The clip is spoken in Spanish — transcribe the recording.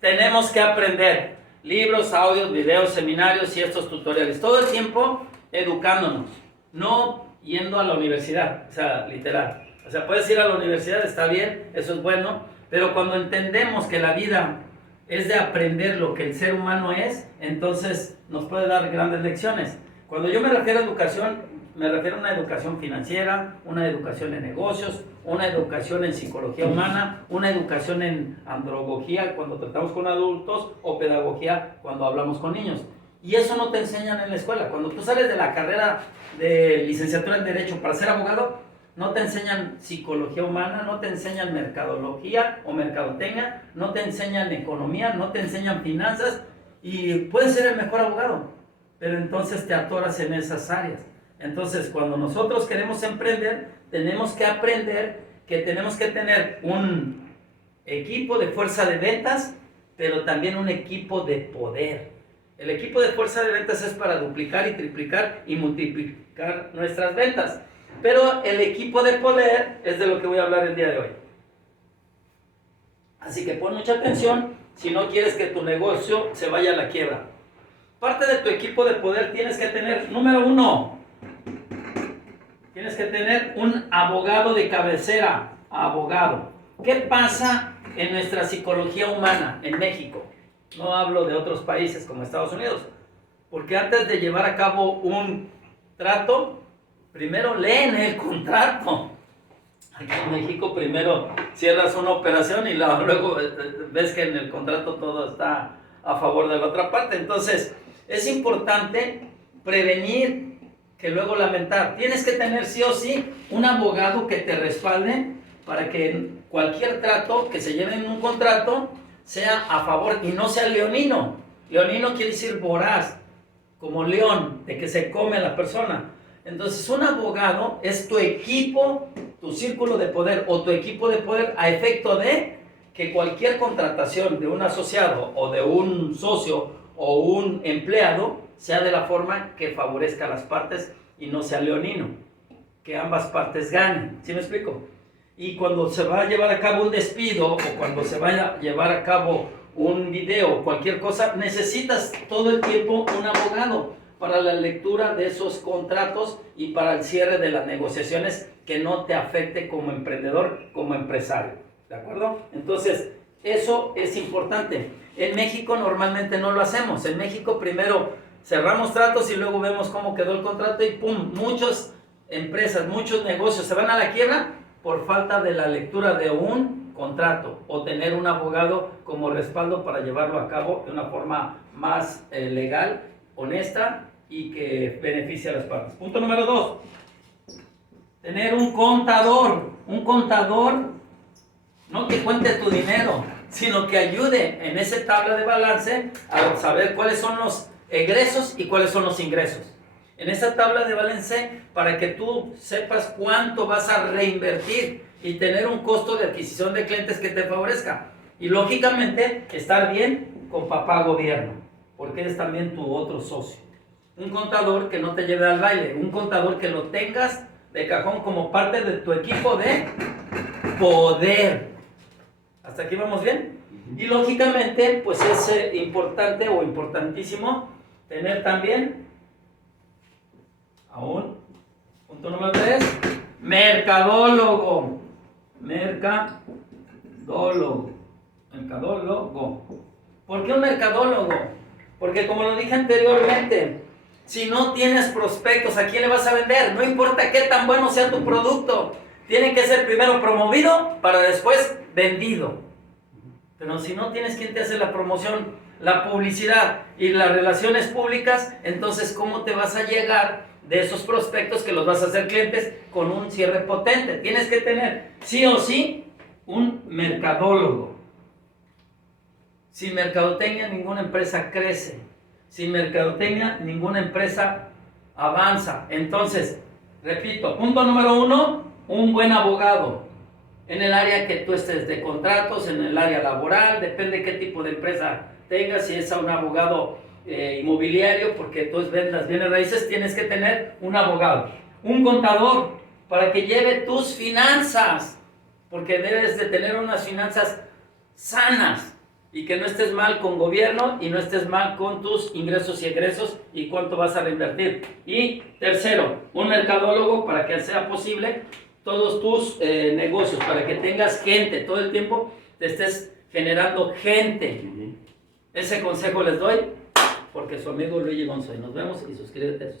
tenemos que aprender libros, audios, videos, seminarios y estos tutoriales. Todo el tiempo educándonos, no yendo a la universidad, o sea, literal. O sea, puedes ir a la universidad, está bien, eso es bueno, pero cuando entendemos que la vida es de aprender lo que el ser humano es, entonces nos puede dar grandes lecciones. Cuando yo me refiero a educación, me refiero a una educación financiera, una educación en negocios, una educación en psicología humana, una educación en andrología cuando tratamos con adultos o pedagogía cuando hablamos con niños. Y eso no te enseñan en la escuela. Cuando tú sales de la carrera de licenciatura en Derecho para ser abogado, no te enseñan psicología humana, no te enseñan mercadología o mercadotecnia, no te enseñan economía, no te enseñan finanzas y puedes ser el mejor abogado, pero entonces te atoras en esas áreas. Entonces, cuando nosotros queremos emprender, tenemos que aprender que tenemos que tener un equipo de fuerza de ventas, pero también un equipo de poder. El equipo de fuerza de ventas es para duplicar y triplicar y multiplicar nuestras ventas. Pero el equipo de poder es de lo que voy a hablar el día de hoy. Así que pon mucha atención si no quieres que tu negocio se vaya a la quiebra. Parte de tu equipo de poder tienes que tener, número 1, tienes que tener un abogado de cabecera, abogado. ¿Qué pasa en nuestra psicología humana en México? No hablo de otros países como Estados Unidos, porque antes de llevar a cabo un trato, primero leen el contrato. Aquí en México primero cierras una operación y luego ves que en el contrato todo está a favor de la otra parte. Entonces, es importante prevenir que luego lamentar. Tienes que tener sí o sí un abogado que te respalde para que cualquier trato que se lleve en un contrato sea a favor y no sea leonino. Leonino quiere decir voraz, como león, de que se come a la persona. Entonces, un abogado es tu equipo, tu círculo de poder o tu equipo de poder a efecto de que cualquier contratación de un asociado o de un socio o un empleado sea de la forma que favorezca a las partes y no sea leonino, que ambas partes ganen. ¿Sí me explico? Y cuando se va a llevar a cabo un despido o cuando se vaya a llevar a cabo un video o cualquier cosa, necesitas todo el tiempo un abogado para la lectura de esos contratos y para el cierre de las negociaciones que no te afecte como emprendedor, como empresario. ¿De acuerdo? Entonces, eso es importante. En México normalmente no lo hacemos. En México primero cerramos tratos y luego vemos cómo quedó el contrato y ¡pum! Muchas empresas, muchos negocios se van a la quiebra por falta de la lectura de un contrato o tener un abogado como respaldo para llevarlo a cabo de una forma más legal, honesta y que beneficie a las partes. Punto número 2. Tener un contador. Un contador no que cuente tu dinero, sino que ayude en esa tabla de balance a saber cuáles son los egresos y cuáles son los ingresos. En esa tabla de balance para que tú sepas cuánto vas a reinvertir y tener un costo de adquisición de clientes que te favorezca. Y lógicamente estar bien con papá gobierno, porque eres también tu otro socio. Un contador que no te lleve al baile, un contador que lo tengas de cajón como parte de tu equipo de poder. ¿Hasta aquí vamos bien? Y lógicamente, pues es importante o importantísimo tener también, aún, punto número 3, mercadólogo. Mercadólogo. ¿Por qué un mercadólogo? Porque como lo dije anteriormente, si no tienes prospectos, ¿a quién le vas a vender? No importa qué tan bueno sea tu producto, tiene que ser primero promovido para después vendido. Pero si no tienes quien te hace la promoción, la publicidad y las relaciones públicas, entonces ¿cómo te vas a llegar de esos prospectos que los vas a hacer clientes con un cierre potente? Tienes que tener sí o sí un mercadólogo. Sin mercadotecnia ninguna empresa crece. Sin mercadotecnia ninguna empresa avanza. Entonces, repito, punto número 1, un buen abogado. En el área que tú estés de contratos, en el área laboral, depende qué tipo de empresa tengas, si es a un abogado inmobiliario, porque tú vendas bienes raíces, tienes que tener un abogado. Un contador, para que lleve tus finanzas, porque debes de tener unas finanzas sanas. Y que no estés mal con gobierno y no estés mal con tus ingresos y egresos y cuánto vas a reinvertir. Y tercero, un mercadólogo para que sea posible todos tus negocios, para que tengas gente, todo el tiempo te estés generando gente. Ese consejo les doy porque su amigo Luigi Gonzo. Y nos vemos y suscríbete.